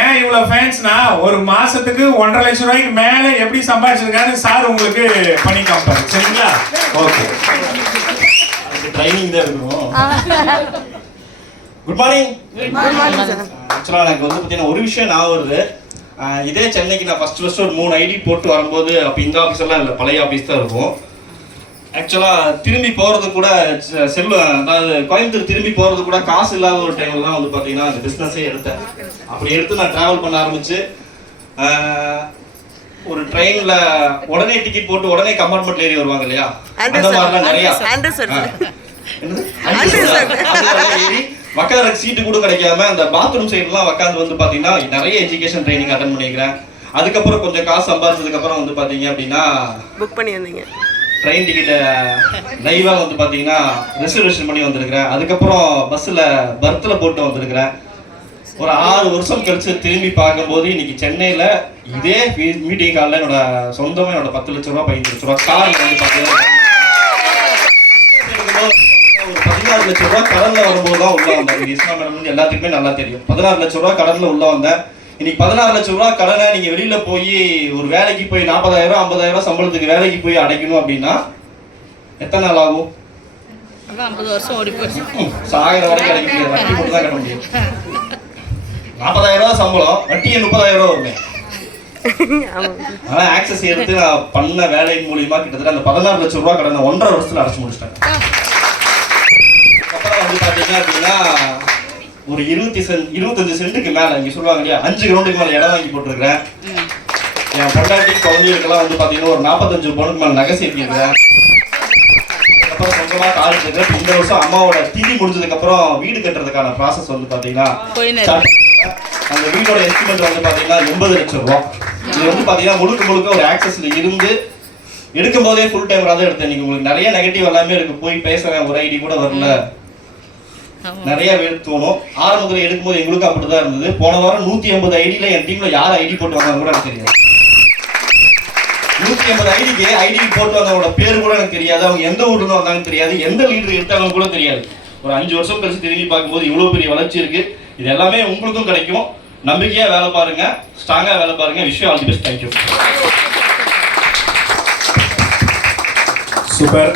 ஏன் இவ்வளவு ஃபேன்ஸ்னா ஒரு மாசத்துக்கு 1.5 லட்சம் ரூபாய்க்கு மேல எப்படி சம்பாதிச்சிருக்காரு சார் உங்களுக்கு பண்ணி காமிப்பாரு. சரிங்களா? ஓகே. ட்ரைனிங் தான் இருக்கணும். Good morning. ஆக்சுவலாக எனக்கு வந்து பார்த்தீங்கன்னா ஒரு விஷயம் நான் வருது. இதே சென்னைக்கு நான் ஃபர்ஸ்ட் ஒரு 3 ஐடி போட்டு வரும்போது அப்போ இந்த ஆஃபீஸ் எல்லாம் இல்லை, பழைய ஆஃபீஸ் தான் இருக்கும். ஆக்சுவலாக திரும்பி போகிறது கூட அதாவது கோயம்புத்தூர் திரும்பி போகிறது கூட காசு இல்லாத ஒரு டைமில் தான் வந்து பார்த்தீங்கன்னா அந்த பிஸ்னஸே எடுத்தேன். அப்படி எடுத்து நான் ட்ராவல் பண்ண ஆரம்பிச்சு ஒரு ட்ரெயினில் உடனே டிக்கெட் போட்டு உடனே கம்பார்ட்மெண்ட்ல ஏறி வருவாங்க இல்லையா, அந்த மாதிரிலாம் நிறையா ஏறி உட்கார சீட்டு கூட கிடைக்காம அந்த பாத்ரூம் சைட்லாம் உட்காந்து வந்து பார்த்தீங்கன்னா நிறைய எஜுகேஷன் ட்ரைனிங் அட்டன் பண்ணிக்கிறேன். அதுக்கப்புறம் கொஞ்சம் காசு சம்பாதிச்சதுக்கப்புறம் வந்து பார்த்தீங்க அப்படின்னா புக் பண்ணி வந்தீங்க ட்ரெயின் டிக்கெட்டை லைவாக வந்து பார்த்தீங்கன்னா ரிசர்வேஷன் பண்ணி வந்திருக்கிறேன். அதுக்கப்புறம் பஸ்ஸில் பர்த்தில் போட்டு வந்திருக்கிறேன். ஒரு 6 வருஷம் கழிச்சு திரும்பி பார்க்கும்போது இன்னைக்கு சென்னையில் இதே மீட்டிங் காலில் என்னோட சொந்தமாக என்னோட 10 லட்ச ரூபா 15 லட்ச ரூபா கார் வந்து பார்த்தீங்கன்னா ஒரு 16 லட்ச ரூபா கடனில் வரும்போது தான் உள்ள வந்தேன். இது இஸ்மா மேடம் வந்து எல்லாத்துக்குமே நல்லா தெரியும். 16 லட்ச ரூபா கடனில் உள்ள வந்தேன். இன்னைக்கு 16 லட்ச ரூபா கடனை நீங்க வெளியில போய் ஒரு வேலைக்கு போய் 40,000 50,000 சம்பளத்துக்கு வேலைக்கு போய் அடைக்கணும் அப்படின்னா எத்தனை நாள் ஆகும்? 50 வருஷம் ஓடி போச்சு. சாகிற வரைக்கும் அடைக்க முடியாது, வட்டி மட்டும் தான் கட்ட முடியும். 40,000 சம்பளம், வட்டியே 30,000 வருமே. ஆனா ஆக்சஸ் எடுத்து நான் பண்ண வேலையின் மூலியமா கிட்டத்தட்ட அந்த 16 லட்ச ரூபா கடனை 1.5 வருஷத்துல அடைச்சு முடிச்சிட்டேன். அப்புறம் வந்து பாத்தீங்கன்னா அப்படின்னா ஒரு 25 சென்ட்டுக்கு மேல இங்க சொல்லுவாங்க இல்லையா, 5 கிரவுண்டுக்கு மேல இடம் வாங்கி போட்டிருக்கிறேன். என் பொண்டாட்டி குழந்தைகளுக்கெல்லாம் வந்து பாத்தீங்கன்னா ஒரு 45 பவுனுக்கு மேல நகை சேர்த்திருக்கிறேன். அதுக்கப்புறம் சொந்தமா கால் எடுத்துக்கிறேன். இந்த வருஷம் அம்மாவோட திதி முடிஞ்சதுக்கு அப்புறம் வீடு கட்டுறதுக்கான ப்ராசஸ் வந்து பாத்தீங்கன்னா அந்த வீடோட எஸ்டிமேட் வந்து பாத்தீங்கன்னா 80 லட்சம் ரூபா. இது வந்து பாத்தீங்கன்னா முழுக்க ஒரு ஆக்சஸ்ல இருந்து எடுக்கும் போதே ஃபுல் டைம் தான் எடுத்தேன். நீங்க உங்களுக்கு நிறைய நெகட்டிவ் எல்லாமே இருக்கு. போய் பேசுறேன், ஒரு ஐடி கூட வரல, நிறைய பேர் தோணும். ஆரம்பத்தில் எடுக்கும்போது எங்களுக்கும் அப்படிதான் இருந்தது. போன வாரம் 150 ஐடியில என் டீம்ல யார் ஐடி போட்டு வந்தாங்க கூட எனக்கு தெரியாது. 150 ஐடிக்கு ஐடி போட்டு வந்தவங்களோட பேர் கூட எனக்கு தெரியாது. அவங்க எந்த ஊர்ல இருந்து வந்தாங்கன்னு தெரியாது, எந்த லீடர் எடுத்தாங்க கூட தெரியாது. ஒரு 5 வருஷம் கழிச்சு திரும்பி பார்க்கும்போது இவ்வளவு பெரிய வளர்ச்சி இருக்கு. இது எல்லாமே உங்களுக்கும் கிடைக்கும். நம்பிக்கையா வேலை பாருங்க, ஸ்ட்ராங்கா வேலை பாருங்க. Wish you all the best. Thank you. Super.